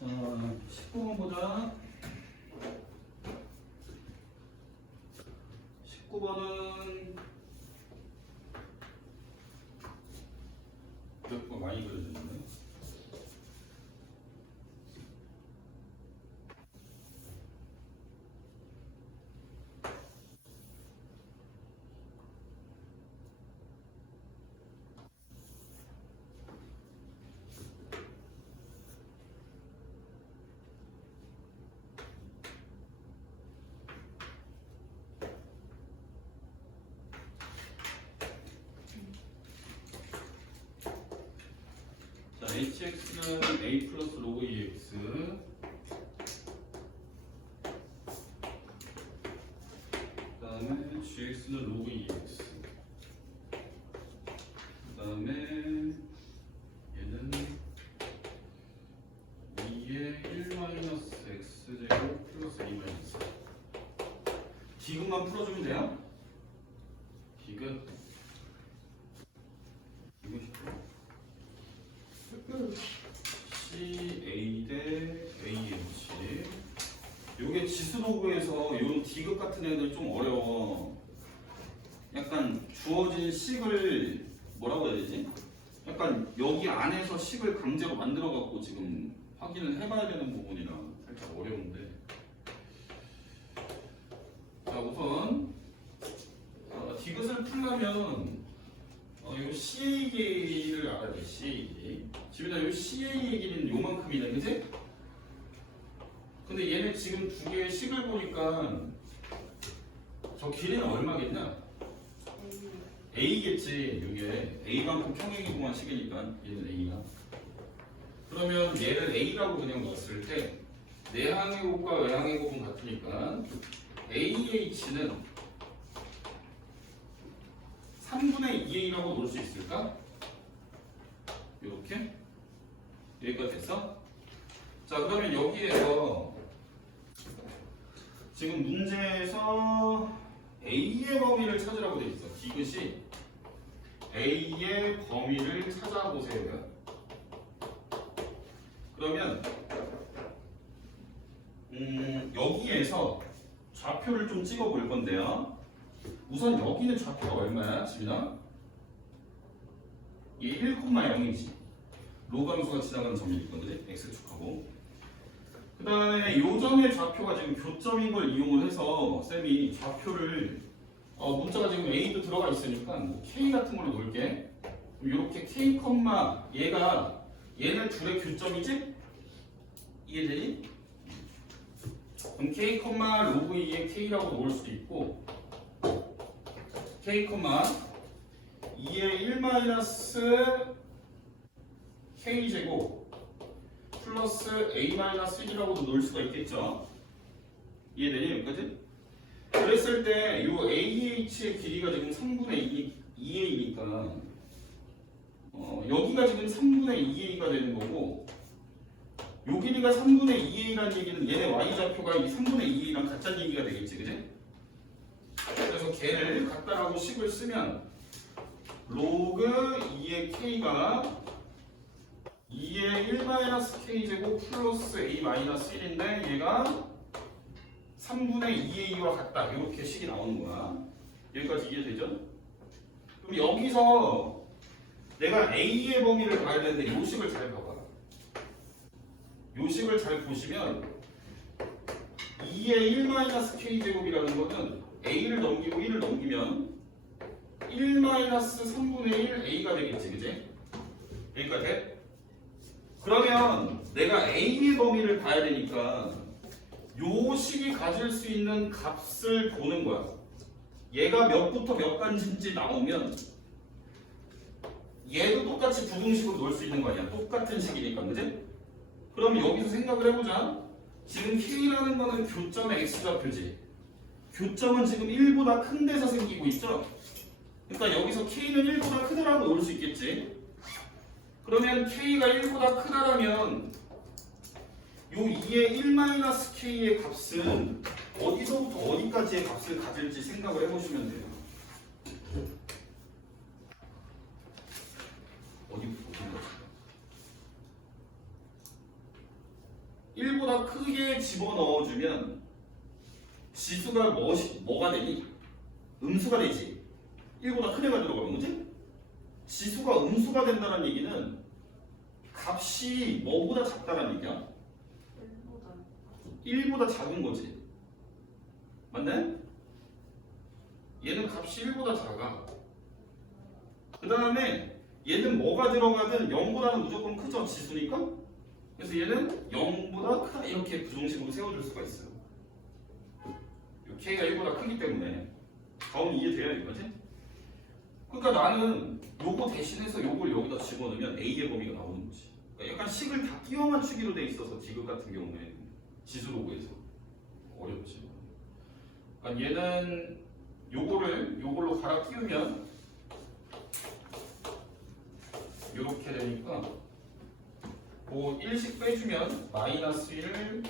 자, 19번 보자. 19번은 몇 번 많이 그려졌는데. 자, hx는 a 플러스 로그 2x 그 다음에 gx는 로그 2x 그 다음에 얘는 2의 1-x제곱 플러스 a 마이너스 디귿만 풀어주면 돼요? 디귿 CA 대 AH 요게 지수도구에서 이런 디귿 같은 애들 좀 어려워. 약간 주어진 식을 뭐라고 해야 되지? 약간 여기 안에서 식을 강제로 만들어 갖고 지금 확인을 해봐야 되는 부분이라 살짝 어려운데. 자, 우선 디귿을 풀려면 요 CA 길이를 알아야 돼. CA 길이. 지금 요 CA의 길이는 요만큼이네, 그지? 근데 얘네 지금 두 개의 식을 보니까 저 길이는 얼마겠냐? A겠지. 이게 A만큼 평행이동한 식이니까 얘는 A야. 그러면 얘를 A라고 그냥 넣었을 때 내항의 곱과 외항의 곱은 같으니까 AH는 3분의 2A라고 놓을 수 있을까? 이렇게? 여기까지 됐어? 자, 그러면 여기에서 지금 문제에서 A의 범위를 찾으라고 돼 있어. 디귿이 A의 범위를 찾아보세요. 그러면 여기에서 좌표를 좀 찍어 볼 건데요. 우선 여기는 좌표가 얼마야, 지민아? 이게 1,0이지. 로그 함수가 지나가는 점이니까, 그지? x축하고. 그 다음에 요 점의 좌표가 지금 교점인 걸 이용을 해서 쌤이 좌표를 문자가 지금 A도 들어가 있으니까 뭐 K 같은 걸로 놓을게. 이렇게 K, 얘가 얘네 둘의 교점이지? 이해되니? 그럼 K, 로그 2의 K라고 놓을 수도 있고 K, 2의 1-K제곱 플러스 A-1이라고도 놓을 수가 있겠죠. 이해되니? 여기까지? 그랬을 때 이 AH의 길이가 지금 3분의 2A니까 여기가 지금 3분의 2A가 되는 거고 요 길이가 3분의 2A라는 얘기는 얘네 Y좌표가 이 3분의 2A랑 같다는 얘기가 되겠지, 그지? 그래서 걔를 같다라고 식을 쓰면 로그 2의 K가 2의 1-K제곱 플러스 A-1인데 얘가 3분의 2A와 같다. 이렇게 식이 나오는 거야. 여기까지 이해되죠? 그럼 여기서 내가 A의 범위를 봐야 되는데 요 식을 잘 봐봐. 요 식을 잘 보시면 2의 1-K제곱이라는 거는 A를 넘기고 1을 넘기면 1-3분의 1 A가 되겠지, 그지? 여기까지 돼? 그러면 내가 A의 범위를 봐야 되니까 요 식이 가질 수 있는 값을 보는 거야. 얘가 몇부터 몇까지인지 나오면 얘도 똑같이 부등식으로 놓을 수 있는 거 아니야. 똑같은 식이니까, 그지? 그럼 여기서 생각을 해보자. 지금 K라는 거는 교점의 X좌표지. 교점은 지금 1보다 큰 데서 생기고 있죠? 그러니까 여기서 K는 1보다 크다라고 놓을 수 있겠지. 그러면 K가 1보다 크다라면 요 2의 1-K의 값은 어디서부터 어디까지의 값을 가질지 생각을 해보시면 돼요. 어디부터 어디까지? 1보다 크게 집어넣어주면 지수가 뭐가 되니? 음수가 되지. 1보다 큰 애가 들어가면 그지? 지수가 음수가 된다는 얘기는 값이 뭐보다 작다는 얘기야? 1보다 작은 거지. 맞네? 얘는 값이 1보다 작아. 그 다음에 얘는 뭐가 들어가든 0보다는 무조건 크죠, 지수니까? 그래서 얘는 0보다 크다 이렇게 부정식으로 세워줄 수가 있어요. K가 1보다 크기 때문에 가온 이해돼야 되거지? 그러니까 나는 요거 대신해서 요걸 여기다 집어넣으면 A의 범위가 나오는 거지. 그러니까 약간 식을 다 끼워 맞추기로 돼 있어서 디귿 같은 경우에 지수 로그에서 어렵지. 그러니까 얘는 요걸로 갈아 끼우면 이렇게 되니까 뭐 1씩 빼주면 마이너스 1,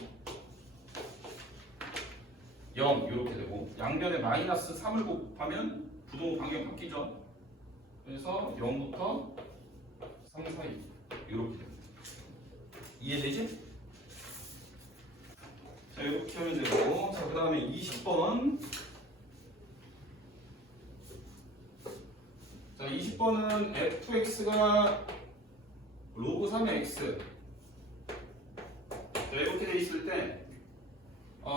0 이렇게 되고 양변에 마이너스 3을 곱하면 부동 방향 바뀌죠. 그래서 0부터 3 사이 이렇게 됩니다. 이해되지? 자 이렇게 하면 되고 자 그 다음에 20번 자 20번은 fx가 로그 3의 x 자 이렇게 돼 있을 때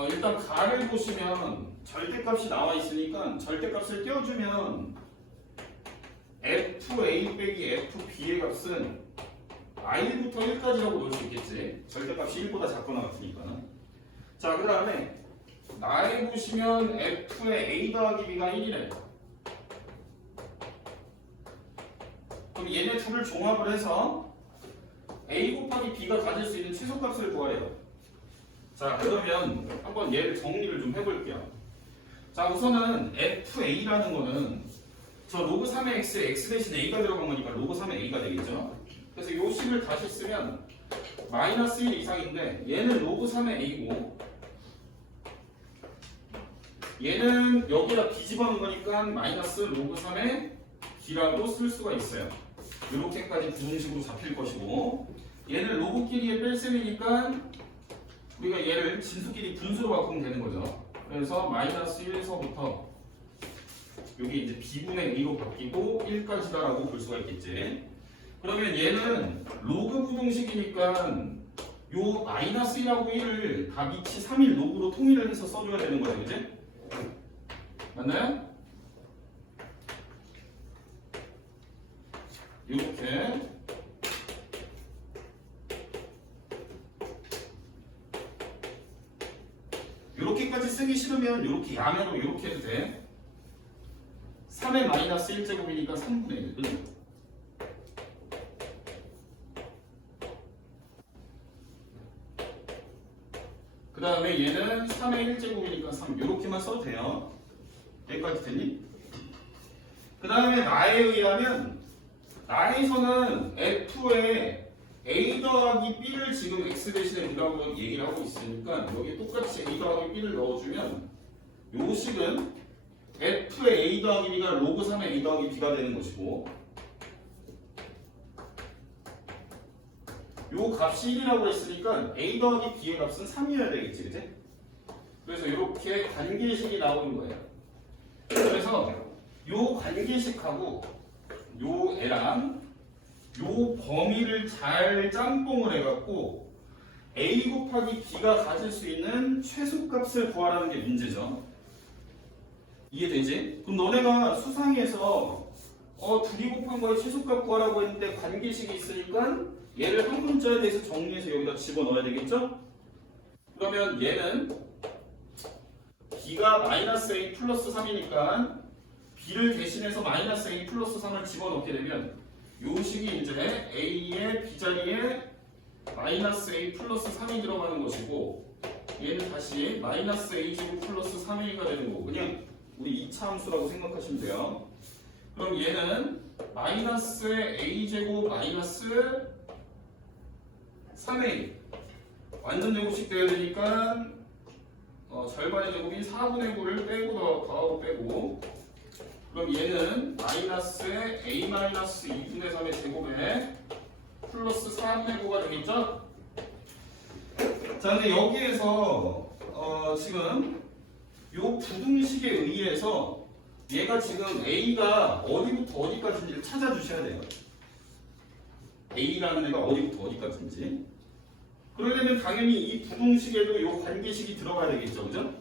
일단 가를 보시면 절대값이 나와 있으니까 절대값을 띄워주면 fa 빼기 fb의 값은 i부터 1까지라고 볼 수 있겠지. 절대값이 1보다 작거나 같으니까. 자 그 다음에 나에 보시면 f의 a 더하기 b가 1이래. 그럼 얘네 둘을 종합을 해서 a 곱하기 b가 가질 수 있는 최소값을 구하래요. 자 그러면 한번 얘를 정리를 좀 해볼게요. 자 우선은 fa라는 거는 저 로그 3의 x에 x 대신 a가 들어간 거니까 로그 3의 a가 되겠죠. 그래서 이 식을 다시 쓰면 마이너스 1 이상인데 얘는 로그 3의 a고 얘는 여기다 뒤집어 놓은 거니까 마이너스 로그 3의 b라고 쓸 수가 있어요. 이렇게까지 부등식으로 잡힐 것이고 얘는 로그끼리의 뺄셈이니까 우리가 얘를 진수끼리 분수로 바꾸면 되는 거죠. 그래서 마이너스 1에서부터 여기 이제 b분의 a로 바뀌고 1까지다라고 볼 수가 있겠지. 그러면 얘는 로그 부등식이니까 요 마이너스 1하고 1을 다 밑이 3일 로그로 통일을 해서 써줘야 되는 거죠, 그치? 맞나요? 이렇게 이렇게까지 쓰기 싫으면 이렇게 야매로 이렇게 해도 돼. 3의 마이너스 1제곱이니까 3분의 1은 그 다음에 얘는 3의 1제곱이니까 3 이렇게만 써도 돼요. 여기까지 됐니? 그 다음에 나에 의하면 나에서는 f의 a 더하기 b를 지금 x 대신에 b라고 얘기를 하고 있으니까 여기 똑같이 a 더하기 b를 넣어주면 요 식은 f의 a 더하기 b가 로그 3의 a 더하기 b가 되는 것이고 요 값이 1이라고 했으니까 a 더하기 b의 값은 3이어야 되겠지, 그치? 그래서 이렇게 관계식이 나오는 거예요. 그래서 요 관계식하고 요 애랑 요 범위를 잘 짬뽕을 해갖고 a 곱하기 b가 가질 수 있는 최소값을 구하라는 게 문제죠. 이해되지? 그럼 너네가 수상에서 둘이 곱한 거에 최소값 구하라고 했는데 관계식이 있으니까 얘를 한 문자에 대해서 정리해서 여기다 집어넣어야 되겠죠? 그러면 얘는 b가 마이너스 a 플러스 3이니까 b를 대신해서 마이너스 a 플러스 3을 집어넣게 되면 요 식이 이제 a의 b자리에 마이너스 a 플러스 3이 들어가는 것이고 얘는 다시 마이너스 a 제곱 플러스 3a가 되는 거고 그냥 우리 2차 함수라고 생각하시면 돼요. 그럼 얘는 마이너스의 a 제곱 마이너스 3a 완전 제곱식 되어야 되니까 절반의 제곱이 4분의 9를 빼고 더하고 빼고 그럼 얘는 마이너스의 a 마이너스 2분의 3의 제곱에 플러스 4분의 9가 되겠죠? 자, 근데 여기에서 지금 요 부등식에 의해서 얘가 지금 A가 어디부터 어디까지인지를 찾아주셔야 돼요. A라는 애가 어디부터 어디까지인지. 그러려면 당연히 이 부등식에도 요 관계식이 들어가야 되겠죠, 그죠?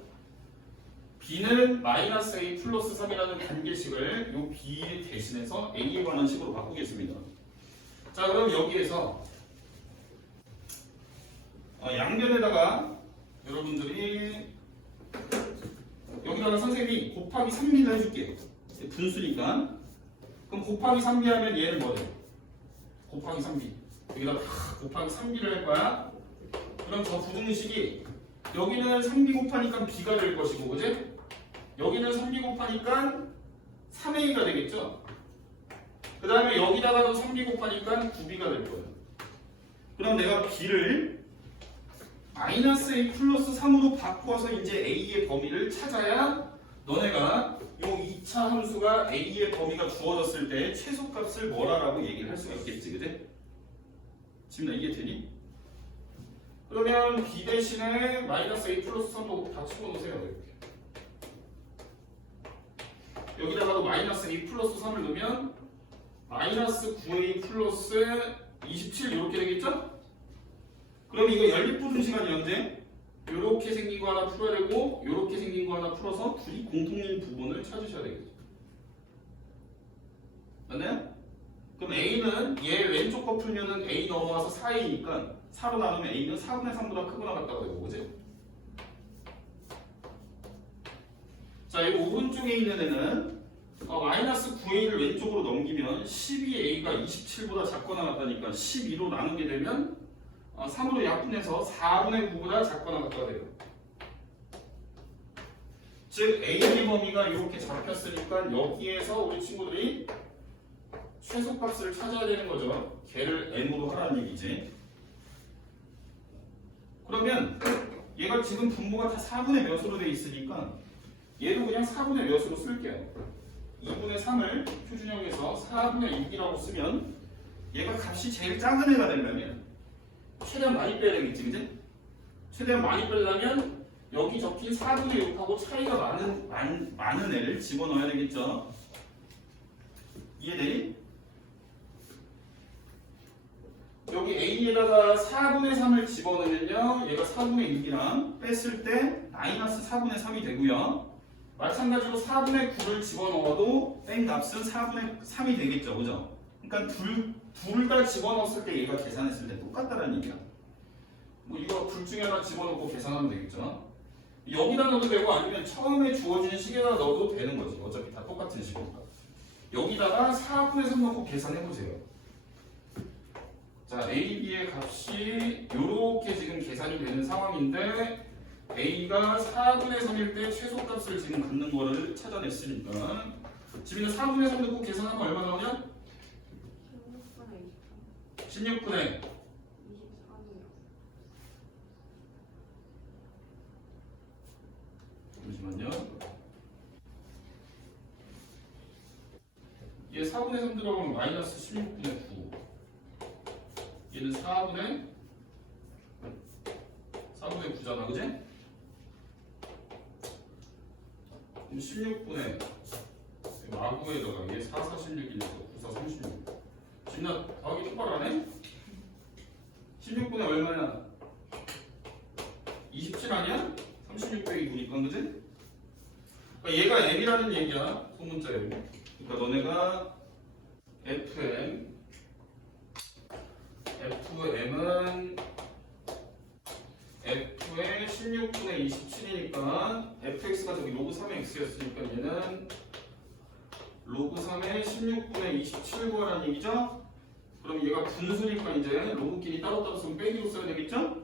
B는 마이너스 A 플러스 3이라는 관계식을 요 B 대신해서 A에 관한 식으로 바꾸겠습니다. 자, 그럼 여기에서 양변에다가 여러분들이 여기다가 선생님이 곱하기 3비를 해줄게요. 분수니까. 그럼 곱하기 3비 하면 얘는 뭐예요? 곱하기 3비. 여기다 다 곱하기 3비를 할 거야. 그럼 저 부등식이 여기는 3b 곱하니까 b가 될 것이고, 그지? 여기는 3b 곱하니까 3a가 되겠죠? 그 다음에 여기다가도 3b 곱하니까 9b가 될 거예요. 그럼 내가 b를 마이너스 a 플러스 3으로 바꿔서 이제 a의 범위를 찾아야 너네가 이 2차 함수가 a의 범위가 주어졌을 때 최소값을 뭐라라고 얘기를 할 수가 있겠지, 그지? 지금 나 이게 되니? 그러면 b 대신에 마이너스 a 플러스 3도 다 집어넣으세요. 이렇게. 여기다가도 마이너스 a 플러스 3을 넣으면 마이너스 9a 플러스 27 이렇게 되겠죠? 그럼 이거 연립부등식 아니야, 현재? 요렇게 생긴 거 하나 풀어야 되고 요렇게 생긴 거 하나 풀어서 둘이 공통인 부분을 찾으셔야 되겠죠. 맞나요? 그럼 a는 얘 왼쪽 거 풀면은 a 넘어와서 4a니까 4로 나누면 a는 4분의 3보다 크거나 같다고 되고, 그지? 자, 이 오른쪽에 있는 애는 마이너스 9a를 왼쪽으로 넘기면 12a가 27보다 작거나 같다니까 12로 나누게 되면 3으로 약분해서 4분의 9보다 작거나 같다가 돼요. 즉 a의 범위가 이렇게 잡혔으니까 여기에서 우리 친구들이 최소값을 찾아야 되는 거죠. 걔를 n으로 하라는 얘기지. 그러면 얘가 지금 분모가 다 4분의 몇으로 돼 있으니까 얘도 그냥 4분의 몇으로 쓸게요. 2분의 3을 표준형에서 4분의 6이라고 쓰면 얘가 값이 제일 작은 애가 되려면 최대한 많이 빼야 되겠지, 그지? 최대한 많이 빼려면 여기 적힌 4분의 6하고 차이가 많은 애를 집어넣어야 되겠죠. 이해되니? 여기 A에다가 4분의 3을 집어넣으면요 얘가 4분의 6이랑 뺐을 때 마이너스 4분의 3이 되고요. 마찬가지로 4분의 9를 집어넣어도 뺀 값은 4분의 3이 되겠죠, 그죠? 그러니까 둘 다 집어넣었을 때 얘가 계산했을 때 똑같다는 얘기야. 뭐 이거 둘 중에 하나 집어넣고 계산하면 되겠죠. 여기다 넣어도 되고 아니면 처음에 주어진 식에다 넣어도 되는 거지. 어차피 다 똑같은 식이니까. 여기다가 4분의 3 넣고 계산해보세요. 자, A, B의 값이 이렇게 지금 계산이 되는 상황인데 A가 4분의 3일 때 최소값을 지금 갖는 거를 찾아냈으니까 지금 4분의 3 넣고 계산하면 얼마 나오냐? 16분의 23이요. 잠시만요. 얘 4분의 3 들어가면 마이너스 16분의 9. 얘는 4분의 9잖아, 그지? 그럼 16분의 마구에다가 얘 4, 4, 16이니까 9, 4, 36. 지금 나 더하기 똑바로 안 해? 16분의 얼마야? 27 아니야? 36 빼기 9니까, 그지? 그러니까 얘가 m이라는 얘기야, 소문자 여기. 그러니까 너네가 fm은 f의 16분의 27이니까 fx가 저기 로그 3의 x였으니까 얘는 로그 3의 16분의 27 구하라는 얘기죠? 그럼 얘가 분수니까 이제 로그끼리 따로따로 쓰면 빼기로 써야 되겠죠?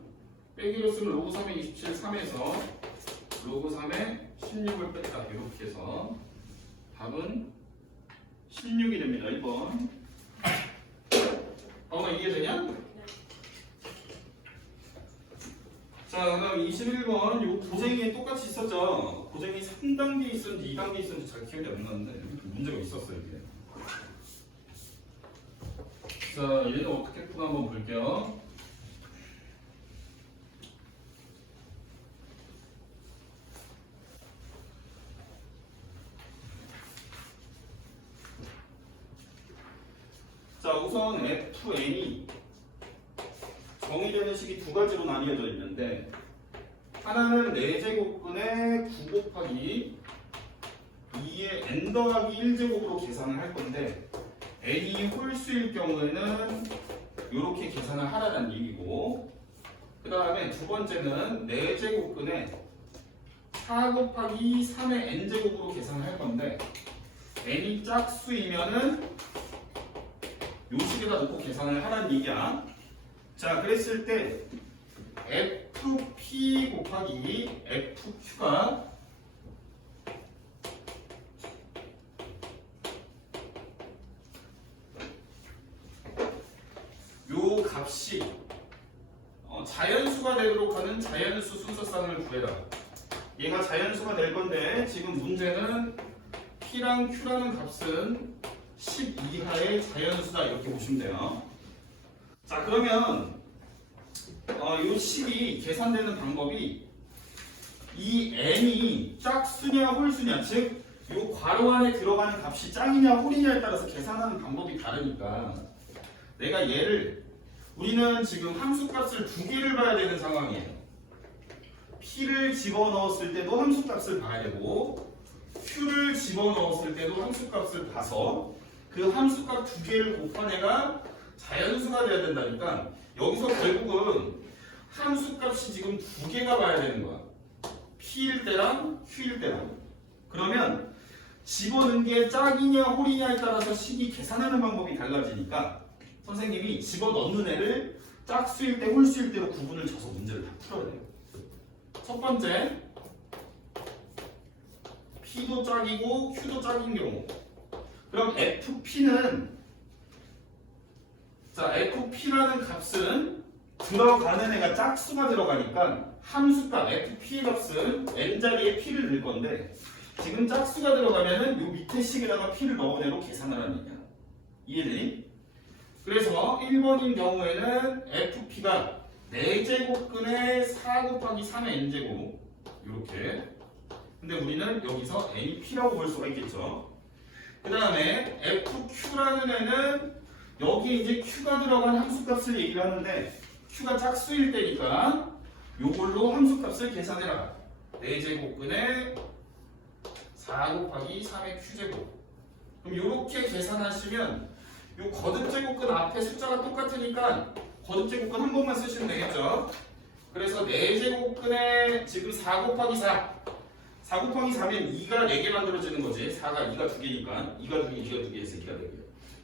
빼기로 쓰면 로그 3의 27, 3에서 로그 3의 16을 뺐다. 이렇게 해서 답은 16이 됩니다. 1번. 나 이해되냐? 자, 그럼 21번 요 고쟁이에 똑같이 있었죠? 고쟁이 3단계 있었는지 2단계 있었는지 잘 기억이 안 나는데 문제가 있었어요, 이게. 자, 얘는 어떻게 푸나 한번 볼게요. 자, 우선 FN이 정의되는 식이 두 가지로 나뉘어져 있는데 하나는 4제곱근의 9 곱하기 2의 n 더하기 1제곱으로 계산을 할 건데 n이 홀수일 경우에는 이렇게 계산을 하라는 얘기고, 그 다음에 두 번째는 4제곱근의 4 곱하기 3의 n제곱으로 계산을 할 건데 n이 짝수이면은 요 식에다 놓고 계산을 하라는 얘기야. 자, 그랬을 때 FP 곱하기 FQ가 요 값이 자연수가 되도록 하는 자연수 순서쌍을 구해라. 얘가 자연수가 될 건데 지금 문제는 P랑 Q라는 값은 10 이하의 자연수다 이렇게 보시면 돼요. 자, 그러면 요 10이 계산되는 방법이 이 n이 짝수냐 홀수냐, 즉 요 괄호 안에 들어가는 값이 짝이냐 홀이냐에 따라서 계산하는 방법이 다르니까 내가 얘를, 우리는 지금 함수값을 두 개를 봐야 되는 상황이에요. P를 집어넣었을 때도 함수값을 봐야 되고 Q를 집어넣었을 때도 함수값을 봐서 그 함수값 두 개를 곱한 애가 자연수가 돼야 된다니까 여기서 결국은 함수값이 지금 두 개가 봐야 되는 거야. P일 때랑 Q일 때랑. 그러면 집어넣은 게 짝이냐 홀이냐에 따라서 식이 계산하는 방법이 달라지니까 선생님이 집어넣는 애를 짝수일 때 홀수일 때로 구분을 쳐서 문제를 다 풀어야 돼요. 첫 번째, P도 짝이고 Q도 짝인 경우, 그럼 FP는, 자, FP라는 값은 들어가는 애가 짝수가 들어가니까 함수값 FP의 값은 n자리에 P를 넣을 건데 지금 짝수가 들어가면은 요 밑에 식에다가 P를 넣은 애로 계산을 하는 얘기야. 이해되니? 그래서 1번인 경우에는 FP가 4제곱근의 4 곱하기 3의 n제곱 이렇게. 근데 우리는 여기서 n이 P라고 볼 수가 있겠죠. 그 다음에 FQ라는 애는 여기에 이제 Q가 들어간 함수값을 얘기를 하는데 Q가 짝수일 때니까 요걸로 함수값을 계산해라. 4제곱근의 4 곱하기 3의 Q제곱. 그럼 요렇게 계산하시면 요 거듭제곱근 앞에 숫자가 똑같으니까 거듭제곱근 한 번만 쓰시면 되겠죠. 그래서 4제곱근에 지금 4 곱하기 4 곱하기 4면 2가 4개 만들어지는 거지. 4가 2가 2개니까 2가 2개, 2가 2개 해서 2가 4개.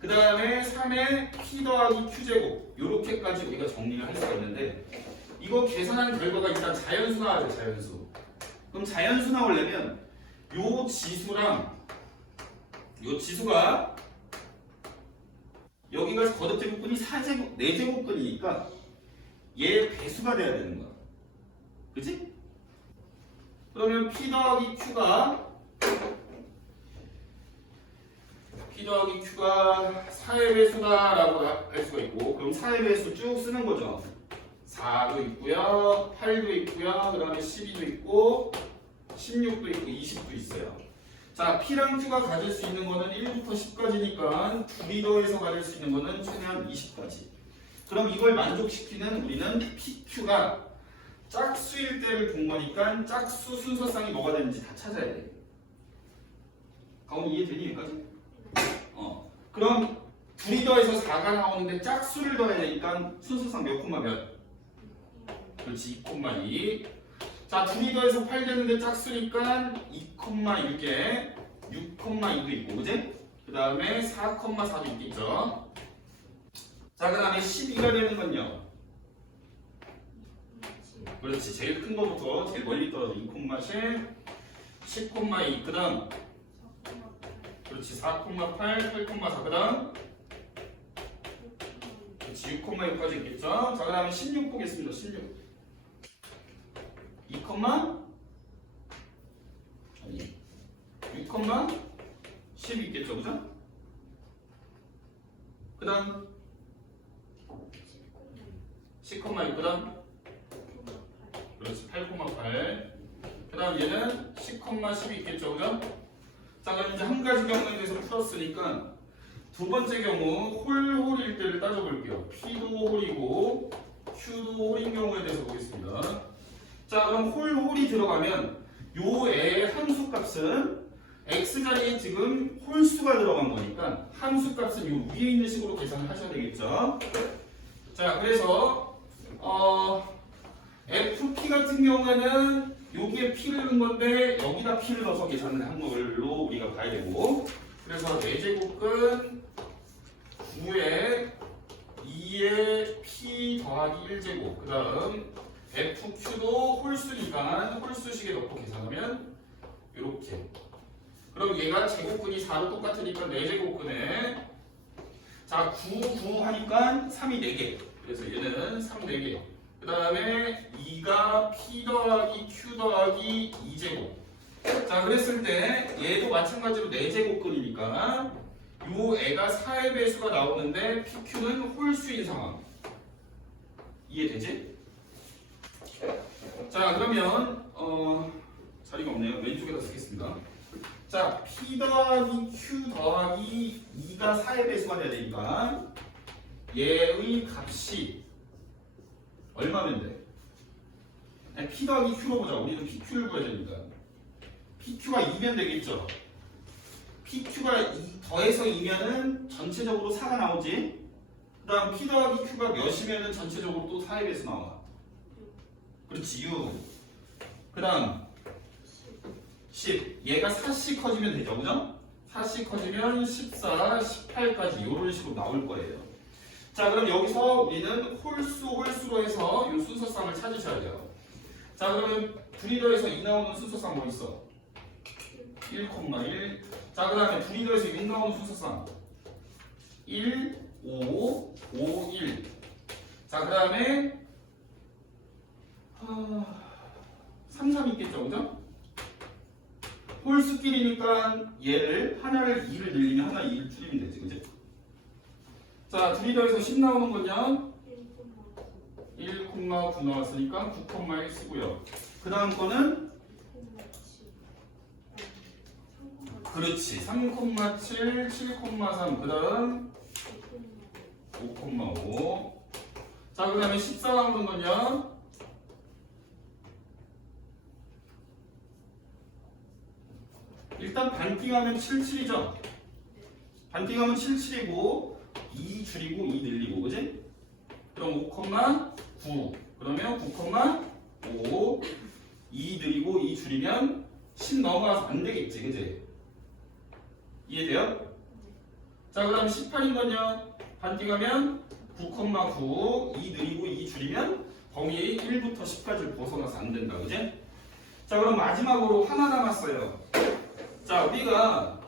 그 다음에 3의 P 더하기 Q제곱 요렇게까지 우리가 정리를 할 수가 있는데 이거 계산한 결과가 일단 자연수 나와야 돼. 자연수. 그럼 자연수 나오려면 요 지수랑 요 지수가 여기가 거듭제곱근이 4제곱근이니까 얘 배수가 돼야 되는 거야. 그치? 그러면 P 더하기 Q가 4의 배수다라고 할 수가 있고, 그럼 4의 배수 쭉 쓰는 거죠. 4도 있고요, 8도 있고요, 그 다음에 12도 있고 16도 있고 20도 있어요. 자, P랑 Q가 가질 수 있는 거는 1부터 10까지니까 둘이 더해서 가질 수 있는 거는 최대한 20까지. 그럼 이걸 만족시키는 우리는 PQ가 짝수일 때를 본 거니까 짝수 순서쌍이 뭐가 되는지 다 찾아야 돼. 가온 이해되니 여기까지? 그럼 둘이 더해서 4가 나오는데 짝수를 더해야 되니까 순서쌍 몇 콤마 몇? 그렇지, 2,2. 자, 둘이 더해서 8 되는데 짝수니까 2,6에 6,2도 있고, 그지? 그 다음에 4,4도 있겠죠. 자, 그 다음에 12가 되는 건요. 그렇지, 제일 큰 거부터 제일 멀리 떨어져 2,10, 10,2. 그 다음 그렇지, 4,8, 8,4. 그 다음 그렇지, 6,6까지 있겠죠. 자, 그 다음에 16 보겠습니다. 16 6,10 있겠죠, 그죠? 그 다음 10,6. 그 다음 그렇지, 8,8. 그 다음 얘는 10,10 있겠죠, 그죠? 자, 그럼 이제 한 가지 경우에 대해서 풀었으니까 두 번째 경우 홀일 때를 따져볼게요. P도 홀이고 Q도 홀인 경우에 대해서 보겠습니다. 자, 그럼 홀이 들어가면 요 애의 함수값은 x자리에 지금 홀수가 들어간 거니까 함수값은 요 위에 있는 식으로 계산을 하셔야 되겠죠. 자, 그래서 FP 같은 경우에는 여기에 P를 넣은 건데 여기다 P를 넣어서 계산을 한 걸로 우리가 봐야 되고, 그래서 4제곱은 9에 2에 P 더하기 1제곱, 그 다음 FQ도 홀수니까 홀수식에 넣고 계산하면 이렇게. 그럼 얘가 제곱근이 4로 똑같으니까 4제곱근에 자 9 하니까 3이 4개. 그래서 얘는 3 4개요. 그 다음에 2가 P 더하기 Q 더하기 2제곱. 자, 그랬을 때 얘도 마찬가지로 4제곱근이니까 요 애가 4의 배수가 나오는데 PQ는 홀수인 상황. 이해되지? 자, 그러면 자리가 없네요. 왼쪽에다 쓰겠습니다. 자, P 더하기 Q 더하기 2가 4의 배수가 돼야 되니까 얘의 값이 얼마면 돼? 아니, P 더하기 Q로 보자. 우리는 PQ를 구해야 되니까 PQ가 2면 되겠죠. PQ가 더해서 2면은 전체적으로 4가 나오지. 그 다음 P 더하기 Q가 몇이면은 전체적으로 또 4의 배수 나와. 그렇지, 6. 그 다음 10. 얘가 4씩 커지면 되죠, 그죠? 4씩 커지면 14, 18까지 이런 식으로 나올 거예요. 자, 그럼 여기서 우리는 홀수로 해서 이 순서쌍을 찾으셔야 돼요. 자, 그러면 둘이 더해서 2 나오는 순서쌍 뭐 있어? 1,1. 자, 그 다음에 둘이 더해서 6 나오는 순서쌍 1, 5, 5, 1. 자, 그 다음에 3, 3 있겠죠, 그죠? 홀수끼리니까 얘를 하나를 2를 늘리면 하나 2를 줄이면 되지, 그지? 자, 둘이 더해서 10 나오는 건요 1,9 나왔으니까 9,1 쓰고요. 그 다음 거는 그렇지, 3,7, 7,3, 그 다음 5,5. 자, 그 다음에 14 나오는 건요 일단 반띵하면 77이죠. 반띵하면 77이고 2 줄이고 2 늘리고, 그지? 그럼 5,9. 그러면 9,5. 2 늘리고 2 줄이면 10 넘어가서 안 되겠지, 그지? 이해돼요? 자, 그럼 18인 건요 반띵하면 9,9. 2 늘리고 2 줄이면 범위 1부터 10까지를 벗어나서 안 된다, 그지? 자, 그럼 마지막으로 하나 남았어요. 자, 우리가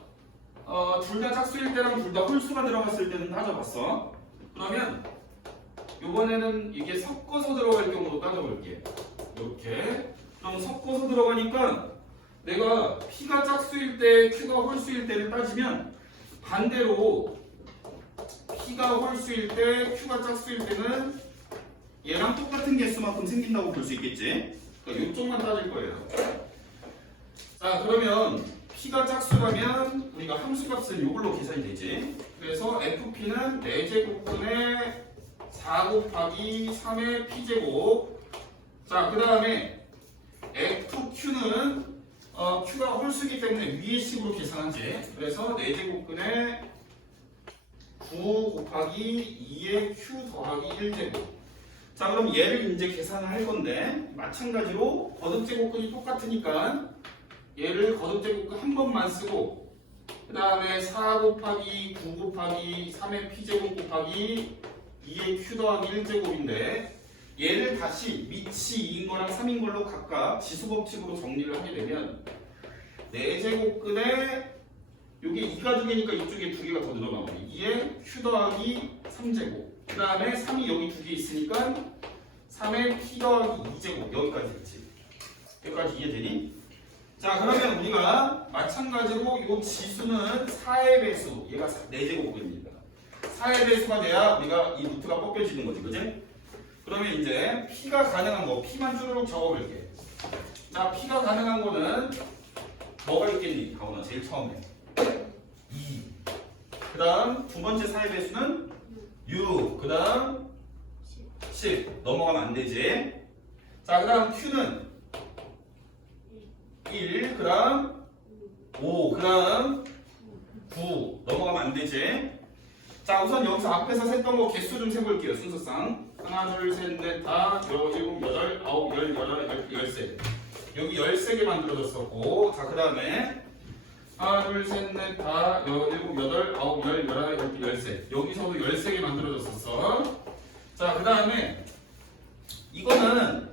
둘 다 짝수일 때랑 둘 다 홀수가 들어갔을 때는 따져봤어. 그러면 이번에는 이게 섞어서 들어갈 경우로 따져볼게. 이렇게. 그럼 섞어서 들어가니까 내가 P가 짝수일 때 Q가 홀수일 때를 따지면 반대로 P가 홀수일 때 Q가 짝수일 때는 얘랑 똑같은 개수만큼 생긴다고 볼 수 있겠지. 그러니까 이쪽만 따질 거예요. 자, 그러면 P가 짝수라면 우리가 함수값은 이걸로 계산이 되지. 그래서 FP는 4제곱분의 4 곱하기 3의 P제곱. 자, 그 다음에 FQ는 Q가 홀수기 때문에 위의 식으로 계산하지. 그래서 4제곱분의 9 곱하기 2의 Q 더하기 1제곱. 자, 그럼 얘를 이제 계산을 할 건데 마찬가지로 거듭제곱근이 똑같으니까 얘를 거듭제곱근 한 번만 쓰고 그 다음에 4 곱하기 9 곱하기 3의 P제곱 곱하기 2의 Q 더하기 1제곱인데 얘를 다시 밑이 2인 거랑 3인 걸로 각각 지수법칙으로 정리를 하게 되면 4제곱근에 여기 2가 2개니까 이쪽에 2개가 더 늘어나고 2의 Q 더하기 3제곱 그 다음에 3이 여기 2개 있으니까 3의 P 더하기 2제곱 여기까지 됐지. 여기까지 이해되니? 자, 그러면 우리가 마찬가지로 이 지수는 4의 배수, 얘가 4제곱입니다. 4의 배수가 돼야 우리가 이 루트가 꺾여지는 거지, 그지? 그러면 이제 P가 가능한 거, P만 쭈르륵 적어볼게. 자, P가 가능한 거는 뭐가 있겠니? 가오나 제일 처음에 2. 그 그 다음 두 번째 사의 배수는 6. 그 다음 10. 넘어가면 안 되지. 자, 그 다음 Q는 1. 그 다음 5. 그 다음 9. 넘어가면 안 되지. 자, 우선 여기서 앞에서 셌던 거 개수 좀 세볼게요. 순서상. 하나, 둘, 셋, 넷, 다, 일곱, 여덟, 아홉, 열, 열세. 여기 13개 만들어졌었고. 자, 그 다음에 하나, 둘, 셋, 넷, 다, 일곱, 여덟, 아홉, 열, 열세. 여기서도 13개 만들어졌었어. 자, 그 다음에 이거는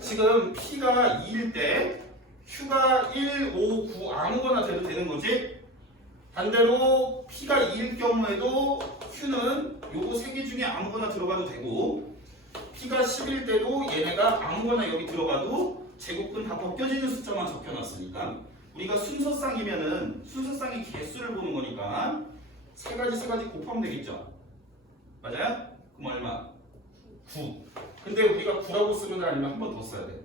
지금 P가 2일 때 Q가 1, 5, 9 아무거나 돼도 되는 거지. 반대로 P가 2일 경우에도 Q는 요거 3개 중에 아무거나 들어가도 되고, P가 10일 때도 얘네가 아무거나 여기 들어가도 제곱근 다 벗겨지는 숫자만 적혀놨으니까 우리가 순서쌍이면은 순서쌍의 개수를 보는 거니까 세 가지 곱하면 되겠죠. 맞아요? 그럼 얼마? 9. 근데 우리가 9라고 쓰면 아니면 한 번 더 써야 돼.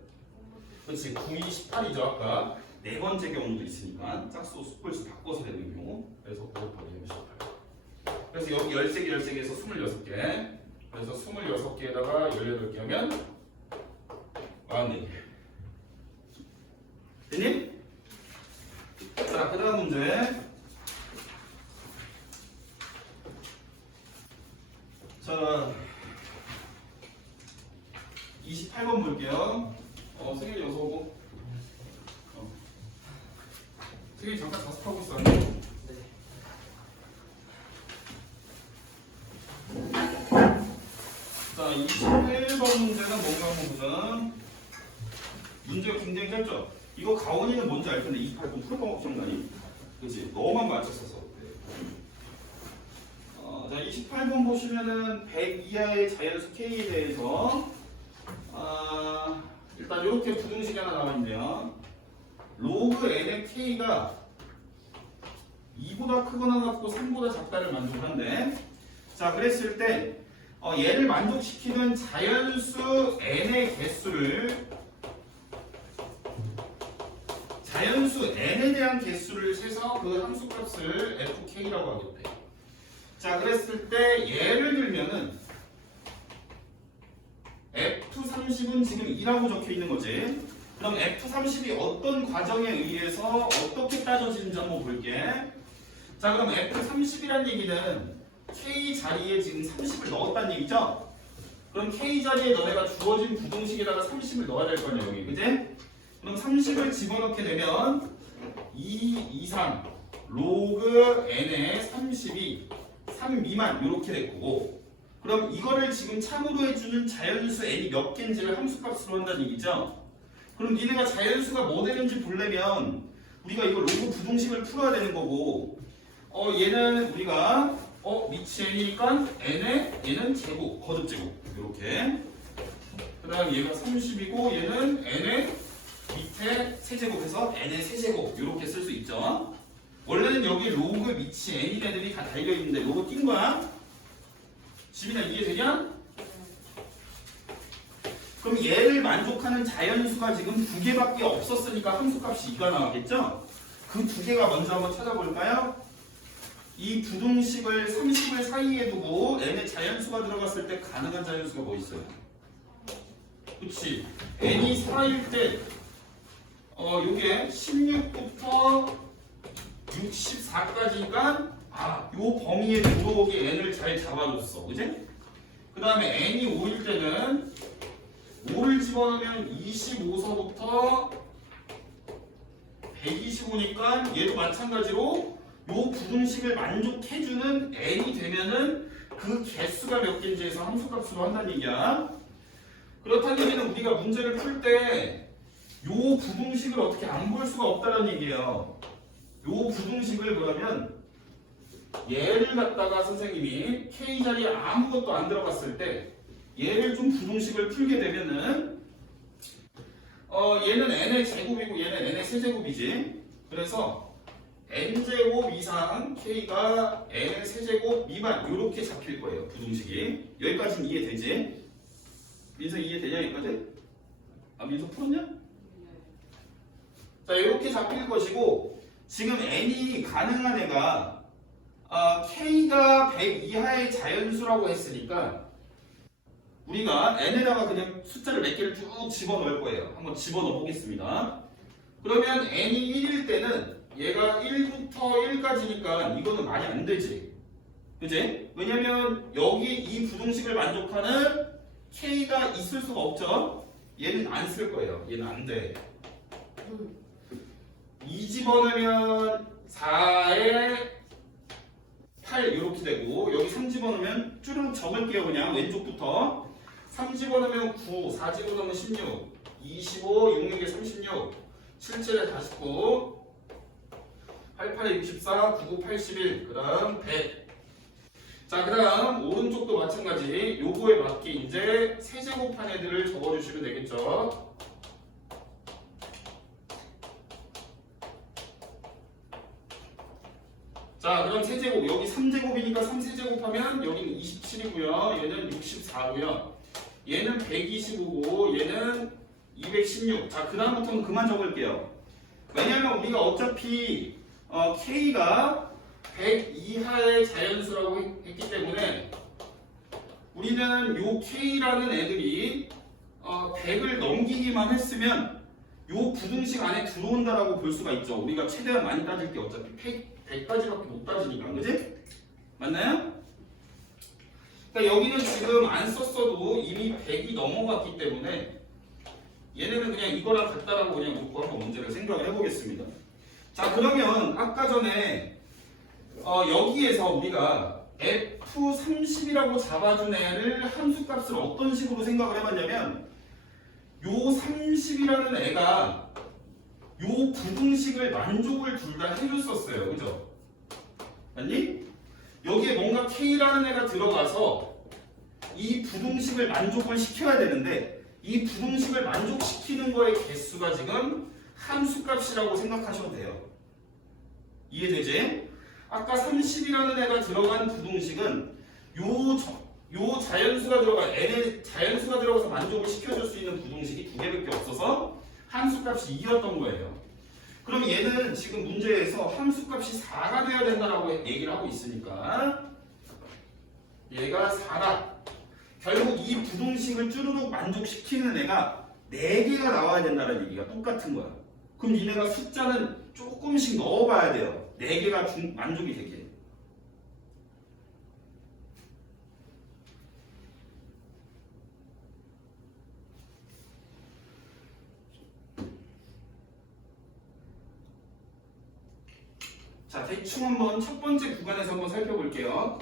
그렇지. 9, 2, 18이죠. 아까 네 번째 경우도 있으니까 짝수 숫글수 바꿔서 되는 경우. 그래서 9 곱하기 18. 그래서 여기 13개에서 26개. 그래서 26개에다가 18개 하면 44개. 됐니? 자, 그 다음 문제. 자, 28번 볼게요. 승현이 어서 오고. 승현이 잠깐 자습하고 있어. 자, 28번 문제는 뭔가 한번 보자. 문제가 굉장히 짧죠? 이거 가온이는 뭔지 알 텐데 28번 풀 거 없었나니? 그치? 너만 맞췄었어. 자, 28번 보시면은 100 이하의 자연수 K에 대해서 일단 이렇게 부등식이 하나 나와 있네요. 로그 n의 K가 2보다 크거나 같고 3보다 작다를 만족한대. 자, 그랬을 때 얘를 만족시키는 자연수 n의 개수를 자연수 n에 대한 개수를 세서 그 함수값을 fk라고 하겠대. 자, 그랬을 때 예를 들면은 F30은 지금 2라고 적혀 있는 거지. 그럼 F30이 어떤 과정에 의해서 어떻게 따져지는지 한번 볼게. 자, 그럼 F30이란 얘기는 K 자리에 지금 30을 넣었다는 얘기죠? 그럼 K 자리에 너네가 주어진 부등식에다가 30을 넣어야 될 거냐, 여기. 그지? 그럼 30을 집어넣게 되면 2 이상 로그 n의 30이 3 미만 이렇게 될 거고, 그럼 이거를 지금 참으로 해주는 자연수 n이 몇 개인지를 함수값으로 한다는 얘기죠. 그럼 니네가 자연수가 뭐 되는지 보려면 우리가 이거 로그 부등식을 풀어야 되는 거고, 얘는 우리가 밑이 n이니까 n에 얘는 제곱, 거듭 제곱 이렇게. 그다음 얘가 30이고 얘는 n의 밑에 세제곱해서 n의 세제곱 이렇게 쓸 수 있죠. 원래는 여기 로그 밑이 n인 애들이 다 달려 있는데 로그 낀 거야. 지민아 이해되냐? 그럼 얘를 만족하는 자연수가 지금 2개밖에 없었으니까 함수값이 2가 나왔겠죠? 그 2개가 먼저 한번 찾아볼까요? 이 부등식을 30을 사이에 두고 n의 자연수가 들어갔을 때 가능한 자연수가 뭐 있어요? 그치? n이 4일 때 요게 16부터 64까지니까 요 범위에 들어오게 n을 잘 잡아줬어. 그지? 그 다음에 n이 5일 때는 5를 집어넣으면 25서부터 125니까 얘도 마찬가지로 요 부등식을 만족해주는 n이 되면은 그 개수가 몇 개인지 해서 함수값으로 한다는 얘기야. 그렇다는 얘기는 우리가 문제를 풀 때 요 부등식을 어떻게 안 볼 수가 없다는 얘기예요. 요 부등식을 그러면 얘를 갖다가 선생님이 K 자리에 아무것도 안 들어갔을 때 얘를 좀 부등식을 풀게 되면은 얘는 n의 제곱이고 얘는 n의 세제곱이지. 그래서 n제곱 이상 K가 n의 세제곱 미만 이렇게 잡힐 거예요. 부등식이. 여기까지는 이해되지? 민서 이해되냐 여기까지? 민서 풀었냐? 자, 이렇게 잡힐 것이고 지금 n이 가능한 애가 K가 100 이하의 자연수라고 했으니까 우리가 n에다가 그냥 숫자를 몇 개를 쭉 집어넣을 거예요. 한번 집어넣어 보겠습니다. 그러면 n이 1일 때는 얘가 1부터 1까지니까 이거는 말이 안 되지. 그지? 왜냐면 여기 이 부등식을 만족하는 K가 있을 수가 없죠? 얘는 안 쓸 거예요. 얘는 안 돼. 2 집어넣으면 4에 8 이렇게 되고 여기 3 집어넣으면 쭈르륵 적을게요. 그냥 왼쪽부터 3 집어넣으면 9, 4 집어넣으면 16, 25, 6, 6에 36, 7, 7에 49, 8, 8에 64, 9, 9, 81, 그 다음 100. 자, 그 다음 오른쪽도 마찬가지. 요거에 맞게 이제 세제곱한 애들을 적어주시면 되겠죠. 자, 그럼 세제곱, 여기 3제곱이니까 3세제곱하면 여기는 27이고요. 얘는 64고요. 얘는 125고 얘는 216. 자, 그 다음부터는 그만 적을게요. 왜냐면 우리가 어차피 K가 100 이하의 자연수라고 했기 때문에 우리는 요 K라는 애들이 100을 넘기기만 했으면 요 부등식 안에 들어온다라고 볼 수가 있죠. 우리가 최대한 많이 따질 게 어차피 100까지밖에 못 따지니까. 그지? 맞나요? 그러니까 여기는 지금 안 썼어도 이미 100이 넘어갔기 때문에 얘네는 그냥 이거랑 같다라고 그냥 놓고 한번 문제를 생각을 해보겠습니다. 자, 그러면 아까 전에 여기에서 우리가 F30이라고 잡아준 애를 함수값을 어떤 식으로 생각을 해봤냐면 요 30이라는 애가 요 부등식을 만족을 둘 다 해줬었어요. 그죠? 맞니? 여기에 뭔가 K라는 애가 들어가서 이 부등식을 만족을 시켜야 되는데 이 부등식을 만족시키는 거의 개수가 지금 함수값이라고 생각하셔도 돼요. 이해되지? 아까 30이라는 애가 들어간 부등식은 요 자연수가 들어가 n의 자연수가 들어가서 만족을 시켜줄 수 있는 부등식이 두 개밖에 없어서 함수값이 2였던 거예요. 그럼 얘는 지금 문제에서 함수값이 4가 되어야 된다라고 얘기를 하고 있으니까 얘가 4다. 결국 이 부등식을 쭈루룩 만족시키는 애가 4개가 나와야 된다는 얘기가 똑같은 거야. 그럼 니네가 숫자는 조금씩 넣어봐야 돼요. 4개가 만족이 되게. 자, 대충 한번 첫 번째 구간에서 한번 살펴볼게요.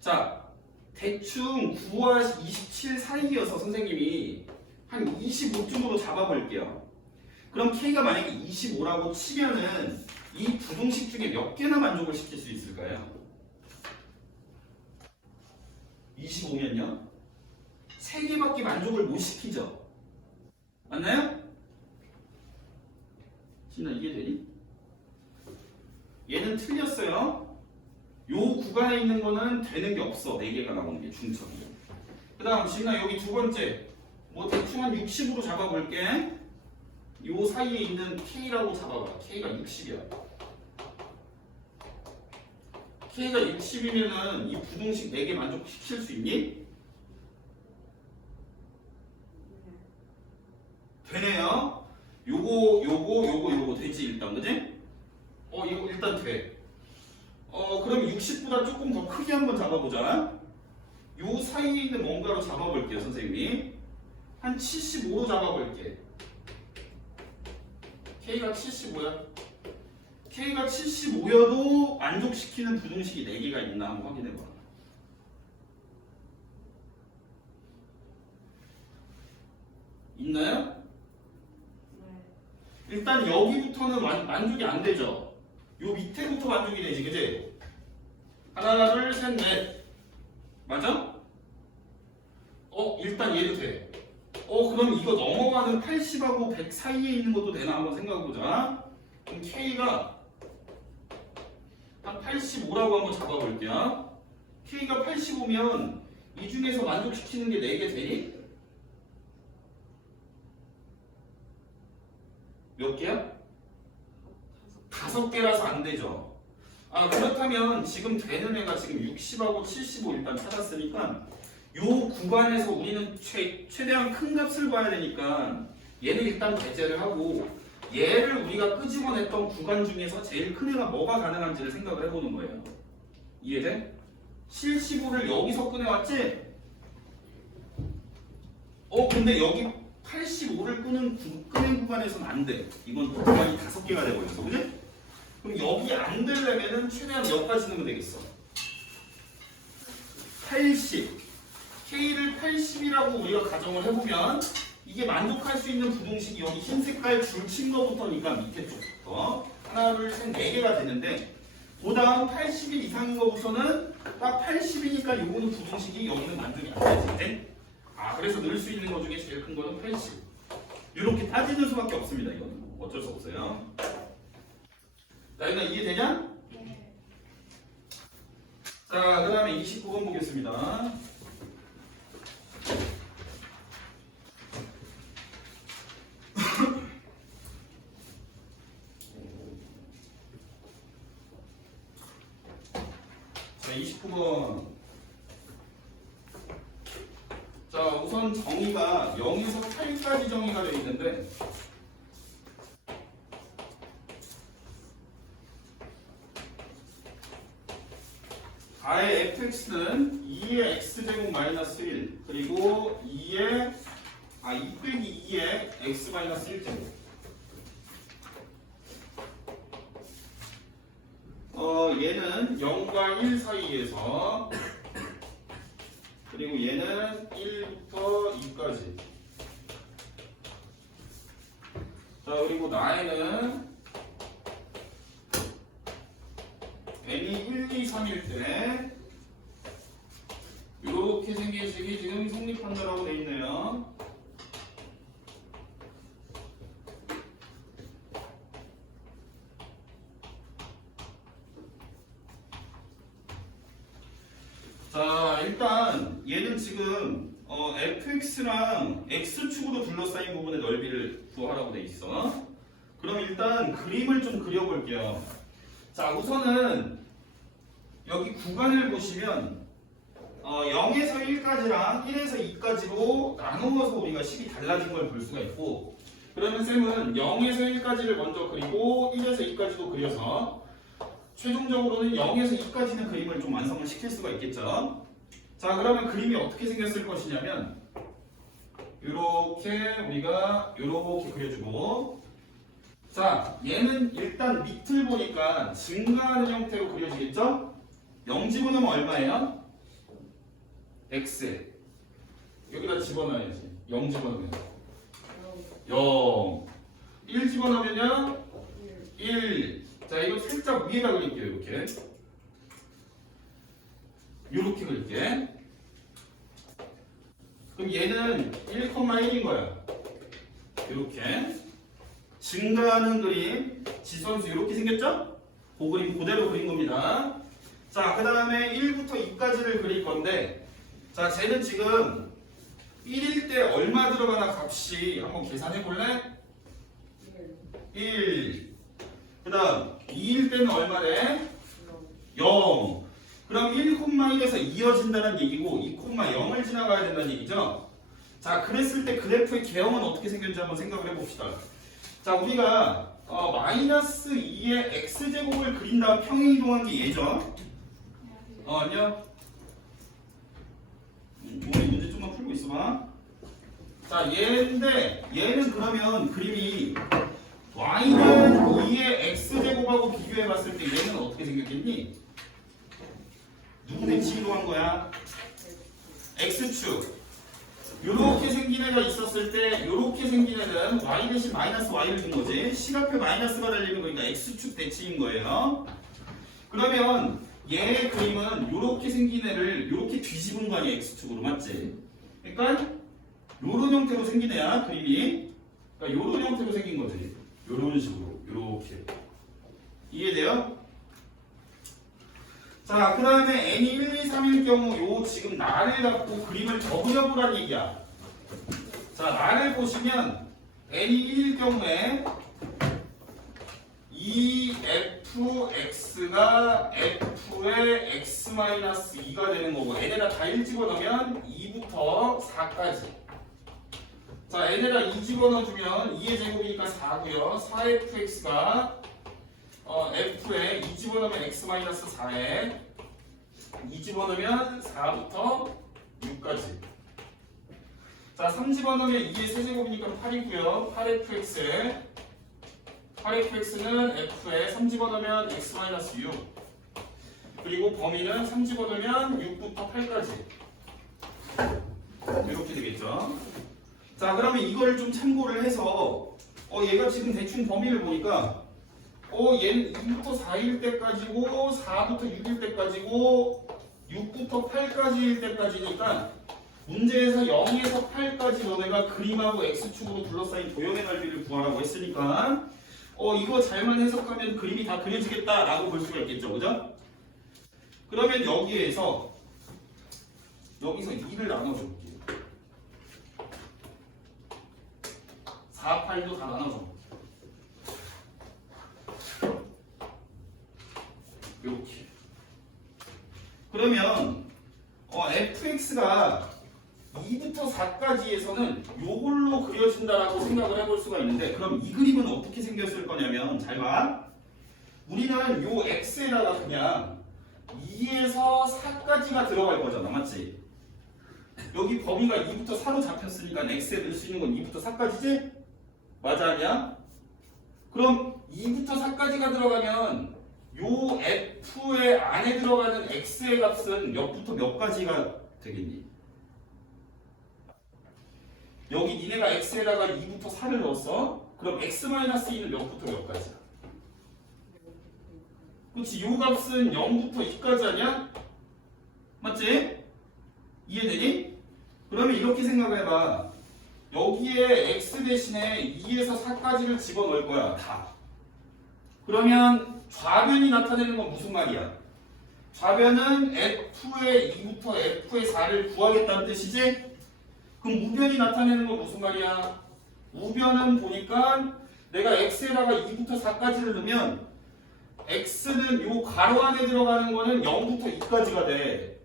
자, 대충 9와 27 사이여서 선생님이 한 25쯤으로 잡아볼게요. 그럼 K가 만약에 25라고 치면은 이 부등식 중에 몇 개나 만족을 시킬 수 있을까요? 25면요? 3개밖에 만족을 못 시키죠? 맞나요? 신아 이해되니? 얘는 틀렸어요. 요 구간에 있는 거는 되는 게 없어. 4개가 나오는 게 중첩이. 그 다음 신아 여기 두 번째 뭐 대충 한 60으로 잡아볼게. 요 사이에 있는 K라고 잡아봐. K가 60이야. K가 60이면은 이 부등식 4개 만족시킬 수 있니? 되네요. 요거 되지 일단. 그지? 이거 일단 돼. 그럼 60보다 조금 더 크게 한번 잡아보자. 요 사이에 있는 뭔가로 잡아볼게요, 선생님이. 한 75로 잡아볼게. K가 75야. K가 75여도 만족시키는 부등식이 4개가 있나 한번 확인해봐. 있나요? 일단 여기부터는 만족이 안 되죠. 요 밑에부터 만족이 되지, 그지? 하나, 둘, 셋, 넷. 맞아? 일단 얘도 돼. 그럼 이거 넘어가는 80하고 100 사이에 있는 것도 되나 한번 생각해보자. 그럼 K가 한 85라고 한번 잡아볼게요. K가 85면 이 중에서 만족시키는 게 4개 되니? 몇 개야? 5개라서 안 되죠. 그렇다면 지금 되는 애가 지금 60하고 75 일단 찾았으니까 요 구간에서 우리는 최대한 큰 값을 봐야 되니까 얘는 일단 배제를 하고 얘를 우리가 끄집어냈던 구간 중에서 제일 큰 애가 뭐가 가능한지를 생각을 해보는 거예요. 이해돼? 75를 여기서 꺼내왔지? 근데 여기 85를 끄는 구간에서는 안 돼. 이건 구간이 5개가 돼버렸어. 그지? 그럼 여기 안 되려면은 최대한 여기까지 넣으면 되겠어. 80. K를 80이라고 우리가 가정을 해보면 이게 만족할 수 있는 부동식이 여기 흰 색깔 줄 친 거부터니까 밑에 쪽부터 하나, 둘, 셋, 4개가 되는데 그 다음 80일 이상인 거부터는 딱 80이니까 요거는 부동식이 여기는 만족이 안 되지. 그래서 넣을 수 있는 것 중에 제일 큰 거는 80. 이렇게 따지는 수밖에 없습니다. 이거는 어쩔 수 없어요. 자, 일단 이해되냐? 네. 자, 그 다음에 29번 보겠습니다. 자, 29번. 자, 우선 정의가 0에서 8까지 정의가 되어 있는데 가의 fx는 2의 x제곱 마이너스 1 그리고 2 빼기 2의 x 마이너스 1제곱 얘는 0과 1 사이에서 그리고 얘는 1부터 2까지 자 그리고 나에는 n이 1, 2, 3일 때 이렇게 생긴 식이 지금 성립한다라고 되어 있네요. 자 일단 얘는 지금 fx랑 x축으로 둘러싸인 부분의 넓이를 구하라고 되어 있어. 그럼 일단 그림을 좀 그려볼게요. 자 우선은 여기 구간을 보시면 0에서 1까지랑 1에서 2까지로 나누어서 우리가 식이 달라진 걸 볼 수가 있고 그러면 쌤은 0에서 1까지를 먼저 그리고 1에서 2까지도 그려서 최종적으로는 0에서 2까지는 그림을 좀 완성을 시킬 수가 있겠죠. 자 그러면 그림이 어떻게 생겼을 것이냐면 이렇게 우리가 이렇게 그려주고 자 얘는 일단 밑을 보니까 증가하는 형태로 그려지겠죠? 0 집어넣으면 얼마예요? x 여기다 집어넣어야지 0 집어넣으면 0 1 집어넣으면요 1 자 이거 살짝 위에다 그릴게요 이렇게 그릴게 그럼 얘는 1,1인 거야 이렇게 증가하는 그림 지선수 이렇게 생겼죠? 그 그림 그대로 그린 겁니다. 자, 그 다음에 1부터 2까지를 그릴 건데 자, 쟤는 지금 1일 때 얼마 들어가나 값이 한번 계산해 볼래? 1 그 다음 2일 때는 얼마래? 0 그럼 1,1에서 이어진다는 얘기고 2,0을 지나가야 된다는 얘기죠? 자, 그랬을 때 그래프의 개형은 어떻게 생겼는지 한번 생각을 해봅시다. 자, 우리가 마이너스 2의 x제곱을 그린 다음 평행이동한 게 얘죠? 안녕? 우리 문제 좀만 풀고 있어봐. 자, 얘인데 얘는 그러면 그림이 y는 2의 x제곱하고 비교해봤을 때 얘는 어떻게 생겼겠니? 누구 대치 이동한 거야? x축. 요렇게 생긴 애가 있었을 때 요렇게 생긴 애는 y 대신 마이너스 y를 준 거지. 시각표 마이너스가 달리는 거니까 x축 대칭인 거예요. 그러면 얘의 그림은 요렇게 생긴 애를 요렇게 뒤집은 거 아니야 x축으로 맞지? 그러니까 요런 형태로 생긴 애야 그림이. 그러니까 요런 형태로 생긴 거지. 요런 식으로 요렇게. 이해돼요? 자, 그 다음에 n이 1, 2, 3일 경우 요 지금 나를 갖고 그림을 적으려보라는 얘기야. 자, 나를 보시면 n이 1일 경우에 2 2fx가 f의 x-2가 되는 거고 n에다 다 1 집어넣으면 2부터 4까지. 자, n에다 2 집어넣어주면 2의 제곱이니까 4고요. 4fx가 f에 2 집어넣으면 x-4에 2 집어넣으면 4부터 6까지. 자, 3 집어넣으면 2의 세제곱이니까 8이고요. 8fx는 f에 3 집어넣으면 x-6. 그리고 범위는 3 집어넣으면 6부터 8까지. 이렇게 되겠죠. 자, 그러면 이거를 좀 참고를 해서 얘가 지금 대충 범위를 보니까 얘는 2부터 4일 때까지고 4부터 6일 때까지고 6부터 8까지일 때까지니까 문제에서 0에서 8까지 너네가 그림하고 x축으로 둘러싸인 도형의 넓이를 구하라고 했으니까 이거 잘만 해석하면 그림이 다 그려지겠다라고 볼 수가 있겠죠, 그죠? 그러면 여기서 2를 나눠줄게요. 4, 8도 다 나눠줘. 이렇게. 그러면 fx가 2부터 4까지에서는 요걸로 그려진다라고 생각을 해볼 수가 있는데, 그럼 이 그림은 어떻게 생겼을 거냐면, 잘 봐. 우리는 요 x에다가 그냥 2에서 4까지가 들어갈 거잖아, 맞지? 여기 범위가 2부터 4로 잡혔으니까 x에 넣을 수 있는 건 2부터 4까지지? 맞아, 아니야? 그럼 2부터 4까지가 들어가면 요 f의 안에 들어가는 x의 값은 몇부터 몇 가지가 되겠니? 여기 니네가 x에다가 2부터 4를 넣었어? 그럼 x-2는 몇부터 몇 가지야? 그렇지, 요 값은 0부터 2까지 아니야? 맞지? 이해되니? 그러면 이렇게 생각을 해봐. 여기에 x 대신에 2에서 4까지를 집어넣을 거야, 다. 그러면 좌변이 나타내는 건 무슨 말이야? 좌변은 f의 2부터 f의 4를 구하겠다는 뜻이지? 그럼 우변이 나타내는 건 무슨 말이야? 우변은 보니까 내가 x에다가 2부터 4까지를 넣으면 x는 요 가로 안에 들어가는 거는 0부터 2까지가 돼.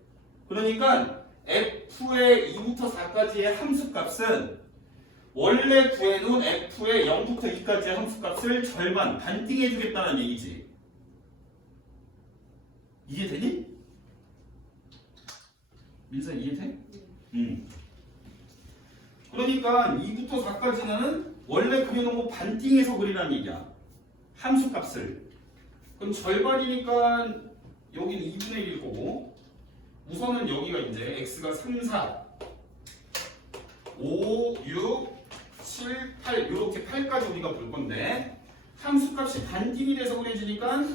그러니까 f의 2부터 4까지의 함수값은 원래 구해놓은 f의 0부터 2까지의 함수값을 절반, 반띵해 주겠다는 얘기지. 이해되니? 민서 이해돼? 응. 그러니까 2부터 4까지는 원래 그려놓은 거 반띵해서 그리라는 얘기야. 함수값을. 그럼 절반이니까 여기는 2분의 1일 거고, 우선은 여기가 이제 x가 3, 4, 5, 6, 7, 8 이렇게 8까지 우리가 볼 건데, 함수값이 반띵이 돼서 그려지니까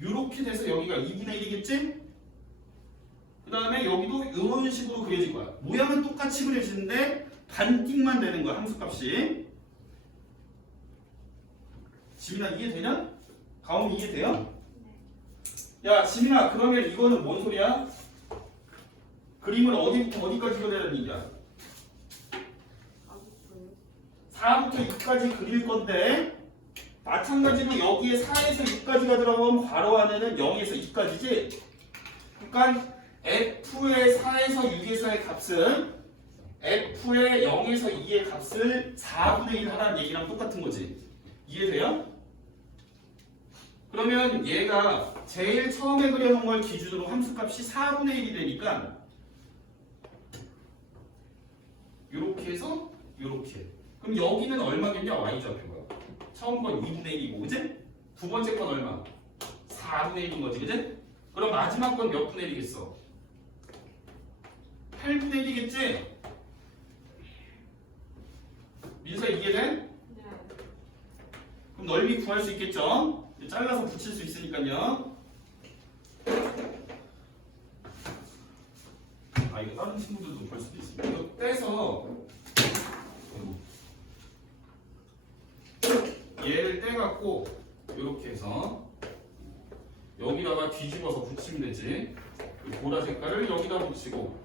이렇게 돼서 여기가 2분의 1이겠지? 그 다음에 여기도 이런 식으로 그려질 거야. 모양은 똑같이 그려지는데 반띵만 되는 거야, 함수값이. 지민아 이해되냐? 가온이 이해돼요? 야, 지민아, 그러면 이거는 뭔 소리야? 그림을 어디부터 어디까지 그려야하는 얘기야? 4부터 6까지 그릴 건데, 마찬가지로 여기에 4에서 6까지가 들어가면 괄호 안에는 0에서 2까지지? 그러니까 f의 4에서 6에서의 값은 f의 0에서 2의 값을 4분의 1 하라는 얘기랑 똑같은 거지. 이해돼요? 그러면 얘가 제일 처음에 그려놓은 걸 기준으로 함수값이 4분의 1이 되니까 이렇게 해서 이렇게. 그럼 여기는 얼마겠냐? y좌표가. 처음 건 2분의 1이고, 그지? 두 번째 건 얼마? 4분의 1인 거지, 그지? 그럼 마지막 건 몇 분의 1이겠어? 8분의 1이겠지? 민서 이해돼? 네. 그럼 넓이 구할 수 있겠죠? 잘라서 붙일 수 있으니까요. 아, 이거 다른 친구들도 볼 수도 있습니다. 이거 떼서 얘를 떼갖고 이렇게 해서 여기다가 뒤집어서 붙이면 되지. 보라 색깔을 여기다 붙이고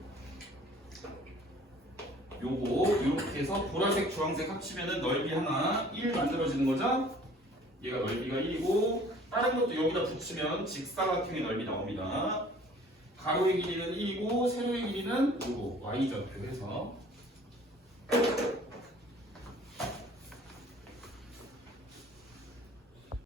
요거 이렇게 해서 보라색 주황색 합치면은 넓이 하나 1 만들어지는 거죠. 얘가 넓이가 1이고 다른 것도 여기다 붙이면 직사각형의 넓이 나옵니다. 가로의 길이는 1이고 세로의 길이는 요거 y좌표 해서